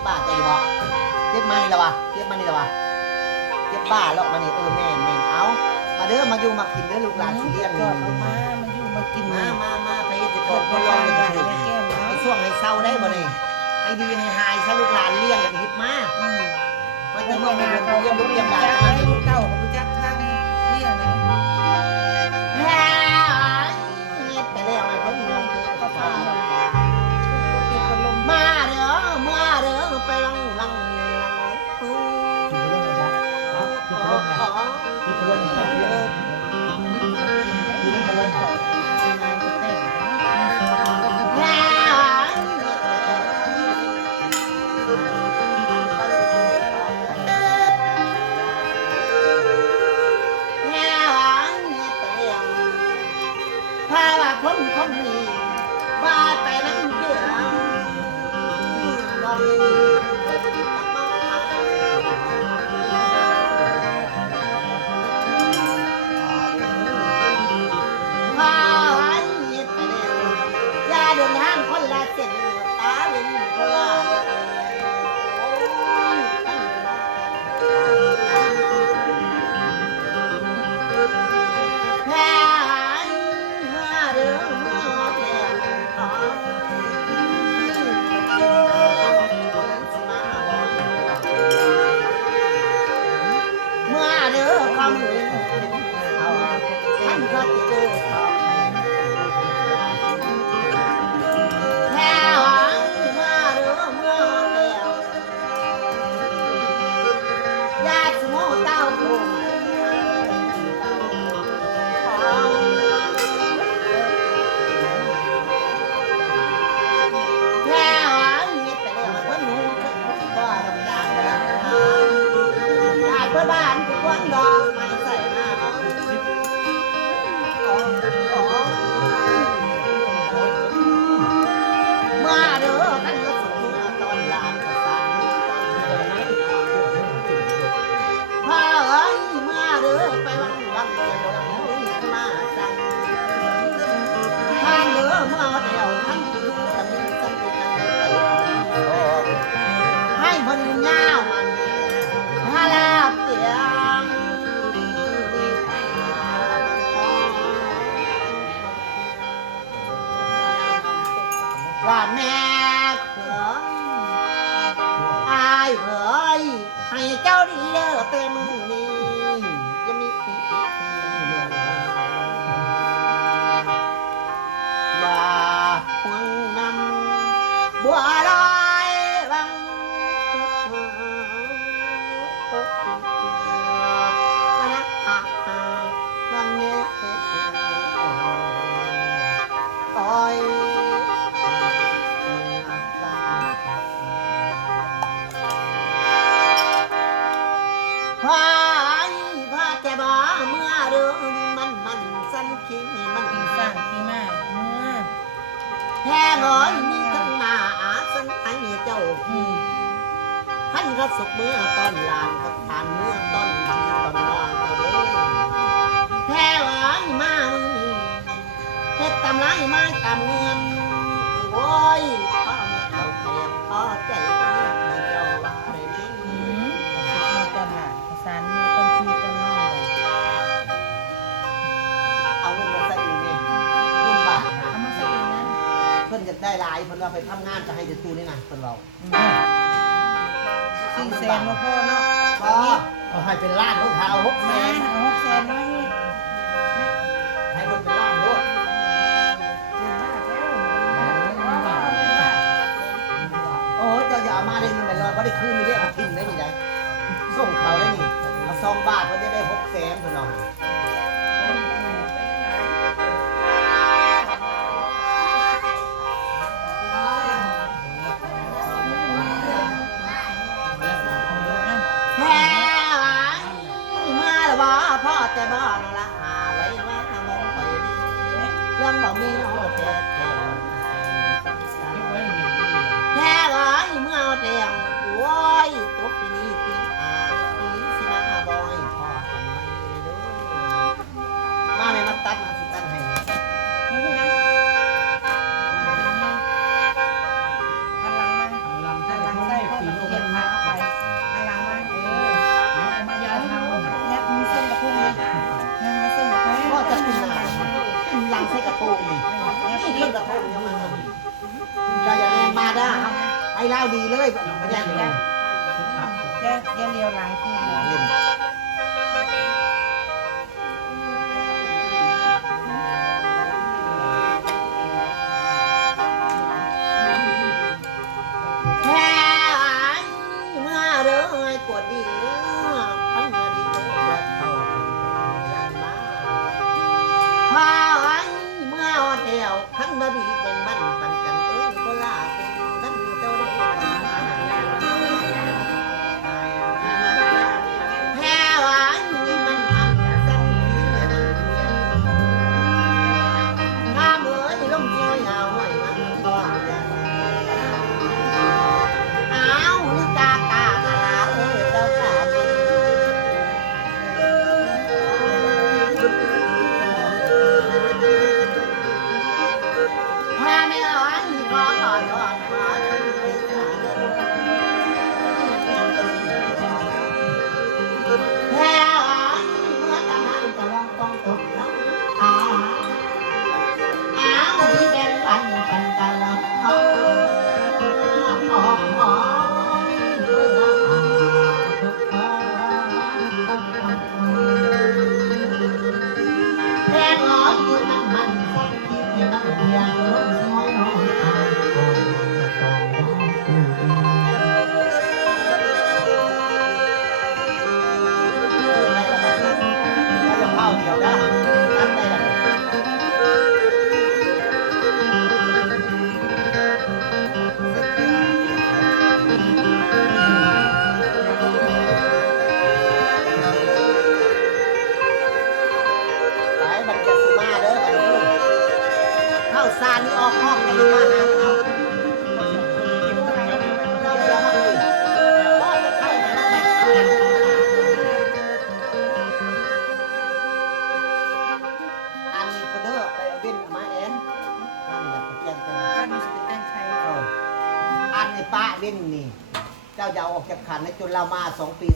บบ้าใจอยู่บ่เก็บมานี่ละวะเก็บมานี่ละวะเก็บบ้าหรอกมานี่แม่เอามาเด้อมาอยู่มากินเด้อลูกหลานสิเลี้ยง จอดออกมาอยู่มากิน มาไปเฮ็ดสิตกบ่ลองเลยสิให้ช่วงให้เศร้าได้บ่นี่ให้ดีให้หายซะลูกหลานเลี้ยงกันเฮ็ดมามันจะต้องมีเงินเลี้ยงลูกเลี้ยงหลานมาให้ลูก เต้าของจักทางเลี้ยงนะ เฮ็ดไปแล้วให้เพิ่นลงเด้อ ก็ทำแบบปิดพัดลม มาเด้อไปลังคนนี้บ้าไปนั่งเดือดลองพาวันนี้ไปแล้วยาเดินทางคนละเส้นตาเล่นคนละท่านก็จะเดินต่อไปแค่หวังมาเรือเมื่อแล้วญาติสมุทรเต้าคงแค่หวังนี่ไปแล้วมันก็รู้ก็ทำงานแล้วญาติเพื่อนบ้านทุกคนดอกไม่ใส่หน้ามาเด้อกันก็ส่งเมื่อตอนลานกษัตริย์พาเอ้ยมาเด้อไปวังเดียวมาสั่งทางเด้อเมื่อเดียวท่านอยู่กันมีสันติกันให้พนยาวมันฮาลาเตียงว่าแม่เขืออายเอ๋ยให้เจ้าดีเด้อเต็มนี้จะมีอย่าหวงนำบัวลอยวังวังเนี้ยโอ้ยพาแต่บ่เมื่อเรื่องมันสันขีมัน ปีสร้างปีหน้าเมื่อ แค่น้อยมีทั้งมาสันไอเจ้าพี่ท่านก็สุกเมื่อตอนลานกับทานเมื่อตอนทำตอนนอนเจ้าเด้อแค่น้อยมาเฮ็ดตำไรมาตำเงินโว้ยพ่อมาเข้าเทียบพ่อใจเจ้าว่าอะไรนี่ มือตอนหลังประสานมือตอนพี่ตอนน้องเลย เอาเงินมาใส่อยู่นี่รุ่นบาทนะ เอามาใส่เองนะ เพิ่นจะได้หลายเพิ่นว่าไปทำงานจะให้จะตูนี่นะเพิ่นเรา 400,000บ่พอเนาะ ก็เอาให้เป็นล้านลูกค้าเอา6แส แม่ น เอา600,000น้อยนี่ ให้เพิ่นเป็นล้านด้วยโอ้เจ้าอย่าเอามาได้เงินไปเลยบ่ได้คืนไม่ได้เอาทิ้งได้นี่ได้ส่งเขาได้นี่เอา2 บาทเพิ่นจะได้6แสนเพิ่นเอาแม่เมื่อละบ่พ่อแต่บ่ละหาไว้ว่ามองไปดียังบ่มีน้องแต่แค่ร้อยเมื่อเตียงโว้ยตัวปีนี้ปีปีสิมาบ่อยพ่อทำไมเลยดูมาแม่มาตัดมาสิตัดให้ ไม่ใช่นะพลังมัน ลำไส้ปี อันหลังมายัดมีเส้นกระพุ้งเลยยังมีเส้นกระพุ้ง พ่อจะกินหลังหลังใส่กระโปรงนี่นี่เครื่องกระโปรงยังมาเราอย่าแรงมาได้ครับไอ้เล่าดีเลยไม่ได้อย่างนี้ อย่าเลี้ยวหลังคือ เล่นแค่เมื่อเด้อกวดดีพันเมื่อดีเด้อจะเข้ายังมาพาไอ้เมื่อฮอดเดียวขันบดีเป็นบ้านปันกันก็ลาเป็นกันเจ้าได้แพ้ไอ้มันหักสันข้าเมื่อลงช่วยเอาไว้มันก็ยังเอาลิกากาลาเจ้ากาเป็นพาไม่เอาอันนี้ก็ต่อยอดมาแพ้อันเมื่อตาหันจะลองต้องตกน้ำเอาที่เป็นปันกันละแพ้หอมอยู่มันสักทีที่มันเพียงลงน้อยน้อยเข้าเดี๋ยวนะตั้งใจละไปบัดจะสิมาเด้อบัดนี้เข้าซานนี่ออกห้องกันมาหาเขาเราเดี๋ยวมาคุยว่าจะเข้ามาแล้วแต่อันนี้ก็เด้อไปเอาเว้นมาแอนนั่นแหละไปแจ้งกัน ก็ดูสิเป็นใคร อันนี้ป้าเว้นนี่ เจ้าจะเอาออกจากขันในจนเรามา2 ปี